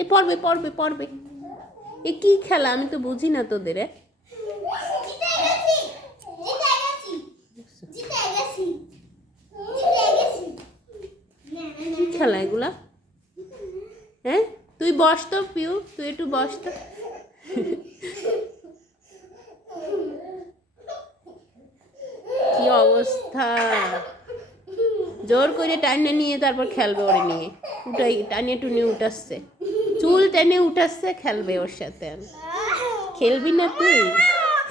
এ পড়বে পড়বে পড়বে। এ কি খেলা আমি তো বুঝি না তোদের। কি খেলা এগুলা? হ্যাঁ তুই বস তো পিউ, তুই একটু বস তো। কি অবস্থা, জোর করে টানে নিয়ে তারপর খেলবে ওরে নিয়ে, উঠাই টানিয়ে টুনিয়ে উঠাচ্ছে, চুল টেনে উঠাচ্ছে, খেলবে ওর সাথে। খেলবি না তুই?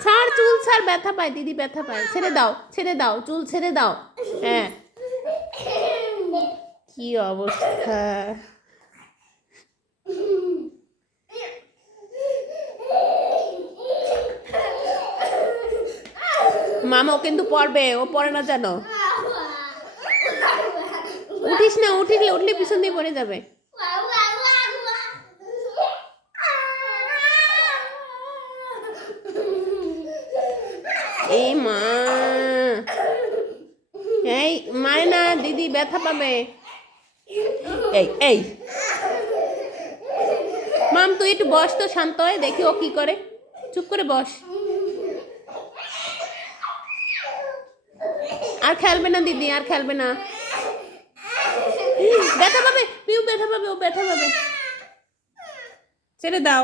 ছাড় চুল ছাড়, ব্যথা পায় দিদি, ব্যথা পায়, ছেড়ে দাও ছেড়ে দাও, চুল ছেড়ে দাও। হ্যাঁ কি অবস্থা। মামা ও কিন্তু পড়বে, ও পড়ে না জানো। উঠিস না, উঠলে পিছন দিয়ে পড়ে যাবে। এই মা, এই মারে না দিদি, ব্যথা পাবে। এই এই মাম তুই একটু বস তো, শান্ত হয়ে দেখি ও কি করে, চুপ করে বস। আর খেলবে না দিদি, আর খেলবে না, ব্যথা পাবে পিউ, ব্যথা পাবে, ও ব্যথা পাবে, ছেড়ে দাও।